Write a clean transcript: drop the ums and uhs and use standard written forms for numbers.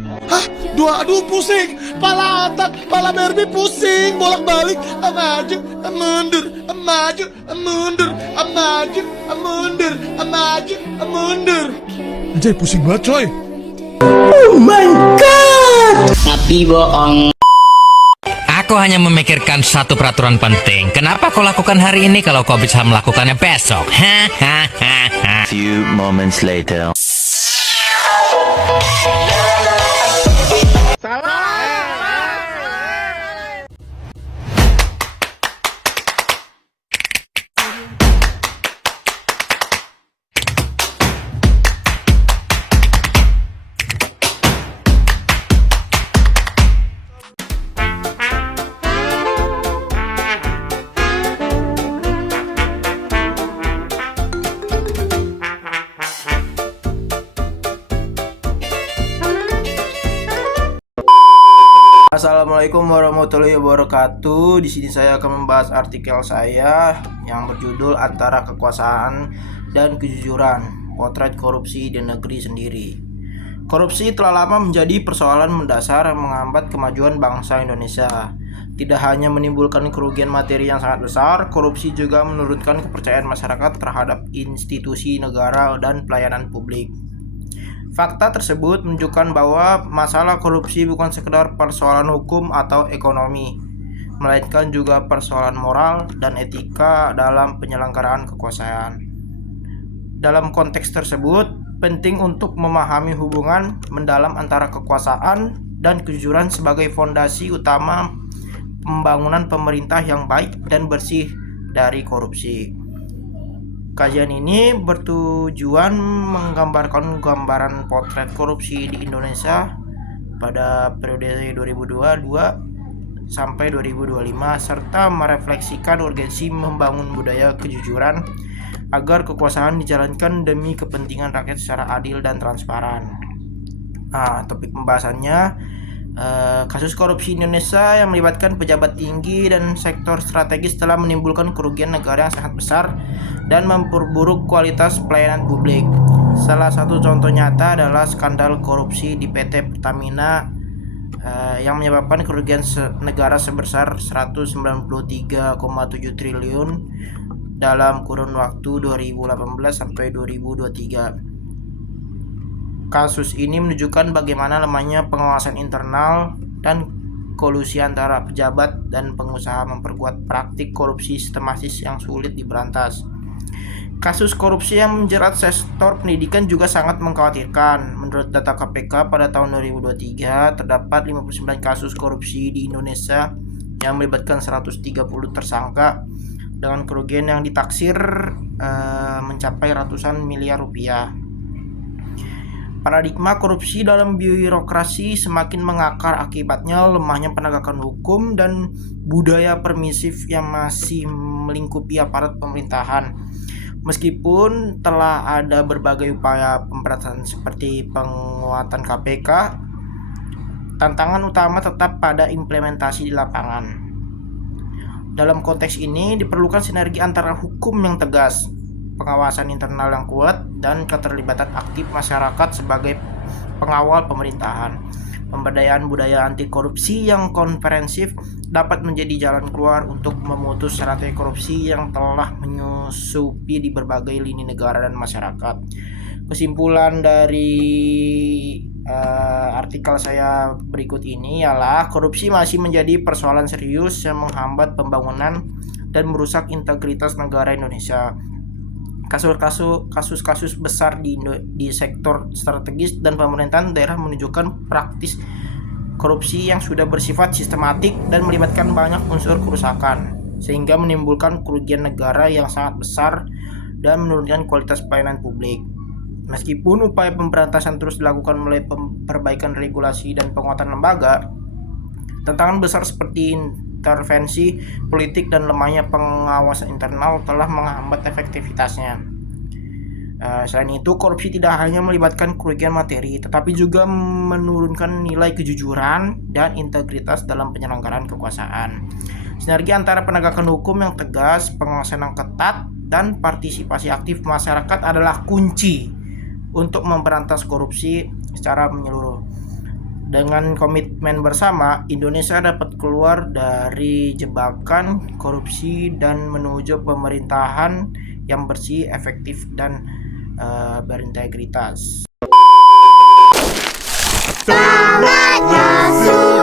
Hah? Aduh pusing, pala otak, pala Barbie pusing, bolak-balik, maju, mundur, maju, mundur, maju, mundur, maju, mundur. Anjay pusing banget coy. Oh my god. Tapi bohong. Aku hanya memikirkan satu peraturan penting. Kenapa kau lakukan hari ini kalau kau bisa melakukannya besok? Few moments later. Assalamualaikum warahmatullahi wabarakatuh. Di sini saya akan membahas artikel saya yang berjudul Antara Kekuasaan dan Kejujuran, Potret Korupsi di Negeri Sendiri. Korupsi telah lama menjadi persoalan mendasar yang menghambat kemajuan bangsa Indonesia. Tidak hanya menimbulkan kerugian materi yang sangat besar, korupsi juga menurunkan kepercayaan masyarakat terhadap institusi negara dan pelayanan publik. Fakta tersebut menunjukkan bahwa masalah korupsi bukan sekedar persoalan hukum atau ekonomi, melainkan juga persoalan moral dan etika dalam penyelenggaraan kekuasaan. Dalam konteks tersebut, penting untuk memahami hubungan mendalam antara kekuasaan dan kejujuran sebagai fondasi utama pembangunan pemerintah yang baik dan bersih dari korupsi. Kajian ini bertujuan menggambarkan gambaran potret korupsi di Indonesia pada periode 2022 sampai 2025 serta merefleksikan urgensi membangun budaya kejujuran agar kekuasaan dijalankan demi kepentingan rakyat secara adil dan transparan. Topik pembahasannya kasus korupsi Indonesia yang melibatkan pejabat tinggi dan sektor strategis telah menimbulkan kerugian negara yang sangat besar dan memperburuk kualitas pelayanan publik. Salah satu contoh nyata adalah skandal korupsi di PT Pertamina yang menyebabkan kerugian negara sebesar 193,7 triliun dalam kurun waktu 2018 sampai 2023. Kasus ini menunjukkan bagaimana lemahnya pengawasan internal dan kolusi antara pejabat dan pengusaha memperkuat praktik korupsi sistematis yang sulit diberantas. Kasus korupsi yang menjerat sektor pendidikan juga sangat mengkhawatirkan. Menurut data KPK pada tahun 2023 terdapat 59 kasus korupsi di Indonesia yang melibatkan 130 tersangka dengan kerugian yang ditaksir mencapai ratusan miliar rupiah. Paradigma korupsi dalam birokrasi semakin mengakar, akibatnya lemahnya penegakan hukum dan budaya permisif yang masih melingkupi aparat pemerintahan. Meskipun telah ada berbagai upaya pemberantasan seperti penguatan KPK, tantangan utama tetap pada implementasi di lapangan. Dalam konteks ini diperlukan sinergi antara hukum yang tegas, pengawasan internal yang kuat, dan keterlibatan aktif masyarakat sebagai pengawal pemerintahan. Pemberdayaan budaya anti korupsi yang komprehensif dapat menjadi jalan keluar untuk memutus rantai korupsi yang telah menyusupi di berbagai lini negara dan masyarakat. Kesimpulan dari artikel saya berikut ini ialah korupsi masih menjadi persoalan serius yang menghambat pembangunan dan merusak integritas negara Indonesia. Kasus-kasus besar di sektor strategis dan pemerintahan daerah menunjukkan praktis korupsi yang sudah bersifat sistematik dan melibatkan banyak unsur kerusakan, sehingga menimbulkan kerugian negara yang sangat besar dan menurunkan kualitas pelayanan publik. Meskipun upaya pemberantasan terus dilakukan melalui perbaikan regulasi dan penguatan lembaga, tantangan besar seperti intervensi politik dan lemahnya pengawasan internal telah menghambat efektivitasnya. Selain itu, korupsi tidak hanya melibatkan kerugian materi, tetapi juga menurunkan nilai kejujuran dan integritas dalam penyelenggaraan kekuasaan. Sinergi antara penegakan hukum yang tegas, pengawasan yang ketat, dan partisipasi aktif masyarakat adalah kunci untuk memberantas korupsi secara menyeluruh. Dengan komitmen bersama, Indonesia dapat keluar dari jebakan korupsi dan menuju pemerintahan yang bersih, efektif, dan berintegritas. Saatnya